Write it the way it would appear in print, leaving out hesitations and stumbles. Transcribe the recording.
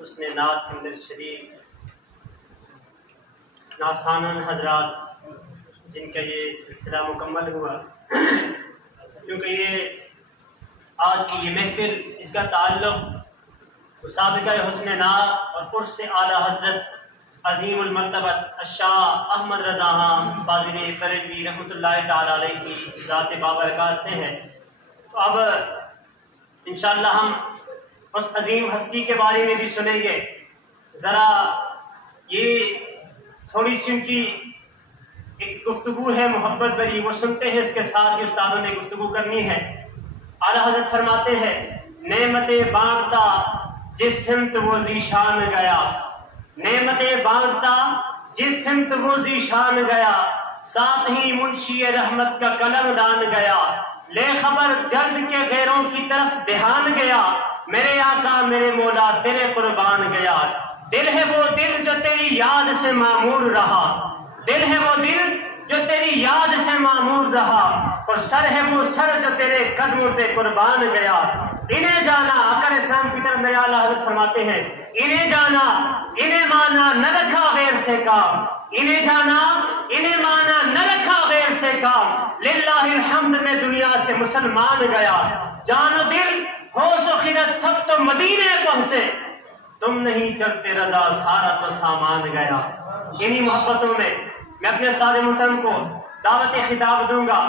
حسن نعت کے اندر شریک نعت خوانان حضرات جن کا یہ سلسلہ مکمل ہوا، کیونکہ یہ آج کی یہ محفل اس کا تعلق مسابقہ حسن نعت اور عرس اعلیٰ حضرت عظیم المرتبت الشاہ احمد رضا خان فاضل بریلوی رحمۃ اللہ تعالی علیہ کی ذات بابرکات سے ہے۔ تو اب انشاءاللہ ہم اس عظیم ہستی کے بارے میں بھی سنیں گے۔ ذرا یہ تھوڑی سی ان کی ایک گفتگو ہے محبت بری، وہ سنتے ہیں، اس کے ساتھ ہی استادوں نے گفتگو کرنی ہے۔ اعلیٰ حضرت فرماتے ہیں نعمتیں بانٹتا جس سمت وہ ذیشان گیا، نعمتیں بانٹتا جس سمت وہ ذیشان گیا، ساتھ ہی منشی رحمت کا قلم دان گیا، لے خبر جلد کے غیروں کی طرف دھیان گیا، میرے آقا میرے مولا تیرے قربان گیا۔ دل ہے وہ دل جو تیری یاد سے معمور رہا، دل ہے وہ دل جو تیری یاد سے معمور رہا، اور سر ہے وہ سر جو تیرے قدموں پہ قربان گیا۔ انہیں جانا، آقا علیہ السلام کی طرف میرے اعلیٰ حضرت فرماتے ہیں انہیں جانا انہیں مانا نہ رکھا غیر سے کام، انہیں جانا انہیں مانا نہ رکھا غیر سے کام، للہ الحمد میں دنیا سے مسلمان گیا، جان و دل ہوش و خرد سب تو مدینے پہنچے، تم نہیں چلتے رضا سارا تو سامان گیا۔ انہی محبتوں میں میں اپنے استاد محترم کو دعوت خطاب دوں گا۔